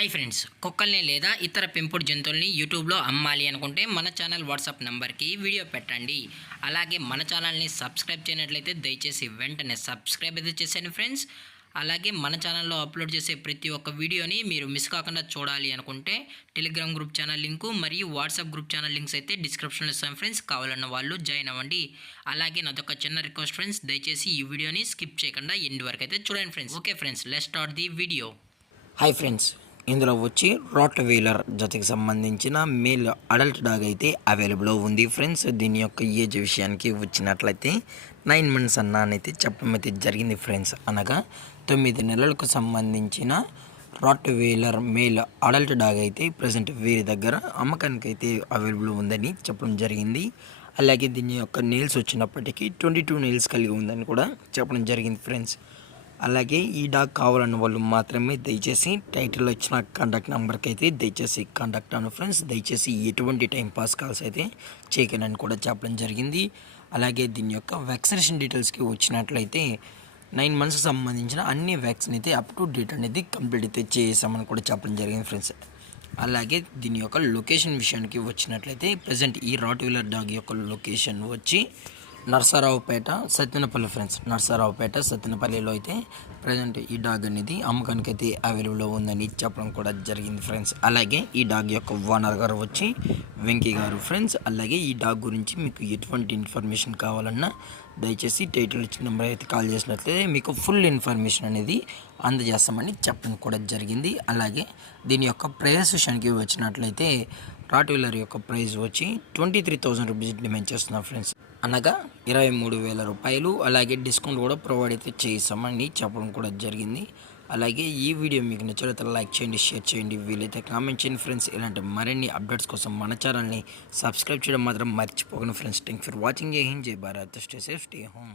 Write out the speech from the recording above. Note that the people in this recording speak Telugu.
హాయ్ ఫ్రెండ్స్, కుక్కల్ని లేదా ఇతర పెంపుడు జంతువుల్ని యూట్యూబ్లో అమ్మాలి అనుకుంటే మన ఛానల్ వాట్సాప్ నెంబర్కి వీడియో పెట్టండి. అలాగే మన ఛానల్ని సబ్స్క్రైబ్ చేయనట్లయితే దయచేసి వెంటనే సబ్స్క్రైబ్ అయితే చేసేయండి ఫ్రెండ్స్. అలాగే మన ఛానల్లో అప్లోడ్ చేసే ప్రతి ఒక్క వీడియోని మీరు మిస్ కాకుండా చూడాలి అనుకుంటే టెలిగ్రామ్ గ్రూప్ ఛానల్ లింకు మరియు వాట్సాప్ గ్రూప్ ఛానల్ లింక్స్ అయితే డిస్క్రిప్షన్లో ఇస్తాం ఫ్రెండ్స్. కావాలన్న వాళ్ళు జాయిన్ అవ్వండి. అలాగే నాదొక చిన్న రిక్వెస్ట్ ఫ్రెండ్స్, దయచేసి ఈ వీడియోని స్కిప్ చేయకుండా ఎండ్ వరకు అయితే చూడండి friends. Okay friends, let's start the video. Hi friends, ఇందులో వచ్చి రోట్వీలర్ జతకి సంబంధించిన మేల్ అడల్ట్ డాగ్ అయితే అవైలబుల్లో ఉంది ఫ్రెండ్స్. దీని యొక్క ఏజ్ విషయానికి వచ్చినట్లయితే 9 months అన్నైతే చెప్పడం అయితే జరిగింది ఫ్రెండ్స్. అనగా 9 నెలలకు సంబంధించిన రోట్వీలర్ మేల్ అడల్ట్ డాగ్ అయితే ప్రజెంట్ వీరి దగ్గర అమ్మకానికి అయితే అవైలబుల్ ఉందని చెప్పడం జరిగింది. అలాగే దీని యొక్క నెయిల్స్ వచ్చినప్పటికీ 22 నెయిల్స్ కలిగి ఉందని కూడా చెప్పడం జరిగింది ఫ్రెండ్స్. అలాగే ఈ డాగ్ కావాలన్న వాళ్ళు మాత్రమే దయచేసి టైటిల్లో ఇచ్చిన కాంటాక్ట్ నెంబర్కి అయితే దయచేసి కాంటాక్ట్ అవ్వండి ఫ్రెండ్స్. దయచేసి ఎటువంటి టైంపాస్ కాల్స్ అయితే చేయకనని కూడా చెప్పడం జరిగింది. అలాగే దీని యొక్క వ్యాక్సినేషన్ డీటెయిల్స్కి వచ్చినట్లయితే 9 months సంబంధించిన అన్ని వ్యాక్సిన్ అయితే అప్ టు డేట్ అనేది కంప్లీట్ అయితే చేసామని కూడా చెప్పడం జరిగింది ఫ్రెండ్స్. అలాగే దీని యొక్క లొకేషన్ విషయానికి వచ్చినట్లయితే ప్రజెంట్ ఈ రాట్వీలర్ డాగ్ యొక్క లొకేషన్ వచ్చి నర్సారావుపేట, సత్తెనపల్లి ఫ్రెండ్స్. నర్సారావుపేట, సత్తెనపల్లిలో అయితే ప్రజెంట్ ఈ డాగ్ అనేది అమ్మకానికి అయితే అవైలబుల్లో ఉందని చెప్పడం కూడా జరిగింది ఫ్రెండ్స్. అలాగే ఈ డాగ్ యొక్క ఓనర్ గారు వచ్చి వెంకీ గారు ఫ్రెండ్స్. అలాగే ఈ డాగ్ గురించి మీకు ఎటువంటి ఇన్ఫర్మేషన్ కావాలన్నా దయచేసి టైటిల్ ఇచ్చిన నెంబర్ అయితే కాల్ చేసినట్లయితే మీకు ఫుల్ ఇన్ఫర్మేషన్ అనేది అందజేస్తామని చెప్పడం కూడా జరిగింది. అలాగే దీని యొక్క ప్రైస్ విషయానికి వచ్చినట్లయితే రాట్వీలర్ యొక్క ప్రైస్ వచ్చి 23,000 రూపీస్ డిమాండ్ చేస్తున్నాం ఫ్రెండ్స్. అనగా 23,000 రూపాయలు. అలాగే డిస్కౌంట్ కూడా ప్రొవైడ్ అయితే చేస్తామని చెప్పడం కూడా జరిగింది. అలాగే ఈ వీడియో మీకు నచ్చినట్లయితే లైక్ చేయండి, షేర్ చేయండి, వీలైతే కామెంట్ చేయండి ఫ్రెండ్స్. ఇలాంటి మరిన్ని అప్డేట్స్ కోసం మన ఛానల్ని సబ్స్క్రైబ్ చేయడం మాత్రం మర్చిపోకండి ఫ్రెండ్స్. Thank for watching. జై హింద్, జై Bharat, stay safe, stay home.